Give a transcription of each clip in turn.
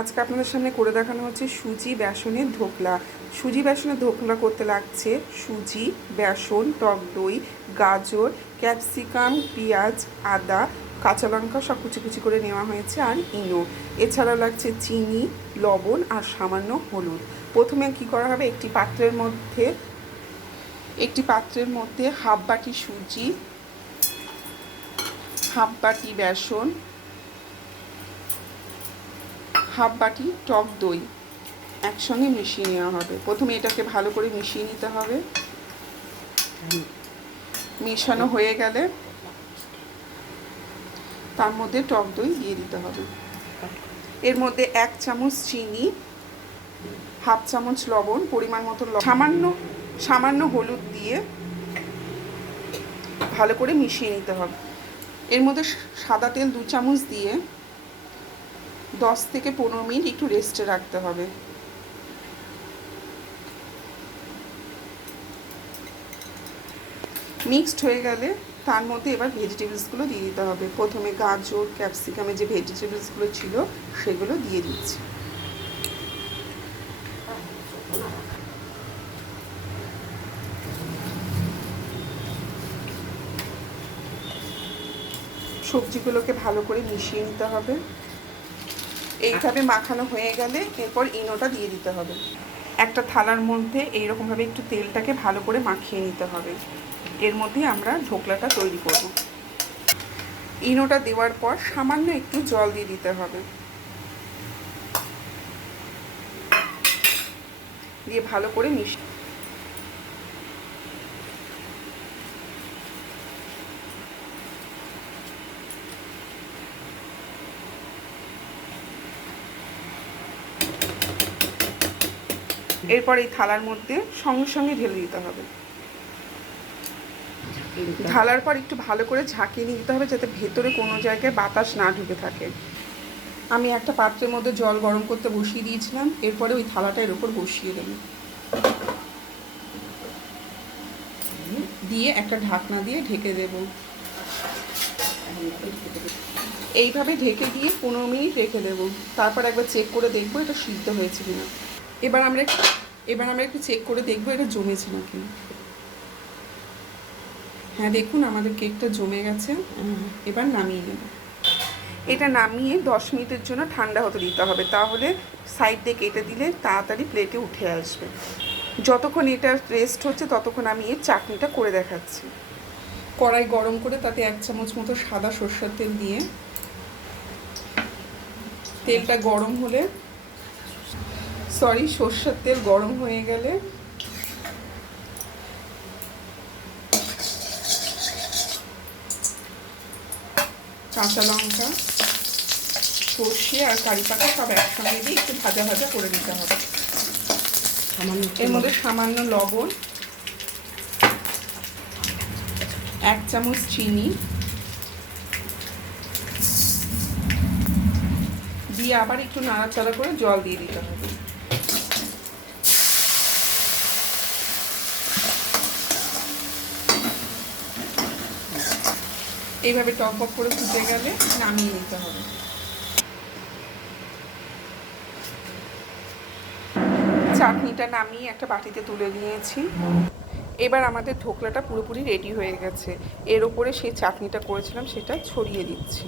আজকে আপনাদের সামনে করে দেখানো হচ্ছে সুজি বেসনের ধোকলা। সুজি বেসনের ধোকলা করতে লাগছে সুজি, বেসন, টক দই, গাজর, ক্যাপসিকাম, পেঁয়াজ, আদা, কাঁচা লঙ্কা সব কুচি কুচি করে নেওয়া হয়েছে আর ইনো। এছাড়াও লাগছে চিনি, লবণ আর সামান্য হলুদ। প্রথমে কি করা হবে, একটি পাত্রের মধ্যে হাফ বাটি সুজি, হাফ বাটি বেসন, হাফ বাটি টক দই একসঙ্গে মিশিয়ে নেওয়া হবে। প্রথমে এটাকে ভালো করে মিশিয়ে নিতে হবে। মেশানো হয়ে গেলে তার মধ্যে টক দই দিয়ে দিতে হবে। এর মধ্যে 1 চামচ চিনি, হাফ চামচ লবণ, পরিমাণ মতো সামান্য হলুদ দিয়ে ভালো করে মিশিয়ে নিতে হবে। এর মধ্যে সাদা তেল 2 চামচ দিয়ে 10 থেকে 15 মিনিট একটু রেস্টে রাখতে হবে। মিক্সড হয়ে গেলে তার মধ্যে এবার ভেজিটেবলসগুলো দিয়ে দিতে হবে। প্রথমে গাজর, ক্যাপসিকামে যে ভেজিটেবলসগুলো ছিল সেগুলো দিয়ে দিচ্ছি। সবজিগুলোকে ভালো করে মিশিয়ে নিতে হবে। এইভাবে মাখানো হয়ে গেলে এরপর ইনোটা দিয়ে দিতে হবে। একটা থালার মধ্যে এইরকমভাবে একটু তেলটাকে ভালো করে মাখিয়ে নিতে হবে। এর মধ্যে আমরা ঢোকলাটা তৈরি করব। ইনোটা দেওয়ার পর সামান্য একটু জল দিয়ে দিতে হবে, দিয়ে ভালো করে মিশিয়ে এরপর এই থালার মধ্যে সঙ্গে সঙ্গে ঢেলে দিতে হবে। ঢালার পর একটু ভালো করে ঝাঁকিয়ে নিতে হবে যাতে ভেতরে কোনো জায়গায় বাতাস না ঢুকে থাকে। আমি একটা পাত্রের মধ্যে জল গরম করতে বসিয়ে দিয়েছিলাম। এরপরে ওই থালাটা এর উপর বসিয়ে দেব, দিয়ে একটা ঢাকনা দিয়ে ঢেকে দেব। এইভাবে ঢেকে দিয়ে 15 মিনিট রেখে দেব। তারপর একবার চেক করে দেখবো এটা সিদ্ধ হয়েছে কিনা। এবার আমরা একটু চেক করে দেখবো এটা জমেছে নাকি। হ্যাঁ, দেখুন আমাদের কেকটা জমে গেছে। এবার নামিয়ে নেব। এটা নামিয়ে 10 মিনিটের জন্য ঠান্ডা হতে দিতে হবে, তাহলে সাইড দিয়ে কেটে দিলে তাড়াতাড়ি প্লেটে উঠে আসবে। যতক্ষণ এটা রেস্ট হচ্ছে ততক্ষণ আমি এর চাটনিটা করে দেখাচ্ছি। কড়াই গরম করে তাতে 1 চামচ মতো সাদা সরষের তেল দিয়ে, তেলটা গরম হলে সরষের তেল গরম হয়ে গেলে কাঁচা লঙ্কা, সর্ষে আর কারি পাতা সব একসঙ্গে দিয়ে একটু ভাজা ভাজা করে নিতে হবে। এর মধ্যে সামান্য লবণ, 1 চামচ চিনি দিয়ে আবার একটু নাড়াচাড়া করে জল দিয়ে দিতে হবে। এইভাবে টক বক করে ফুটে গেলে নামিয়ে নিতে হবে। চাটনিটা নামিয়ে একটা বাটিতে তুলে নিয়েছি। এবার আমাদের ধোকলাটা পুরোপুরি রেডি হয়ে গেছে। এর ওপরে সেই চাটনিটা করেছিলাম সেটা ছড়িয়ে দিচ্ছি।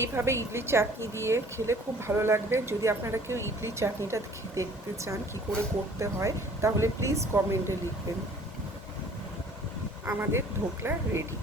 এইভাবে ইডলি চাটনি দিয়ে খেলে খুব ভালো লাগবে। যদি আপনারা কেউ ইডলি চাটনিটা দেখতে চান কি করে করতে হয়, তাহলে প্লিজ কমেন্টে লিখবেন। আমাদের ধোকলা রেডি।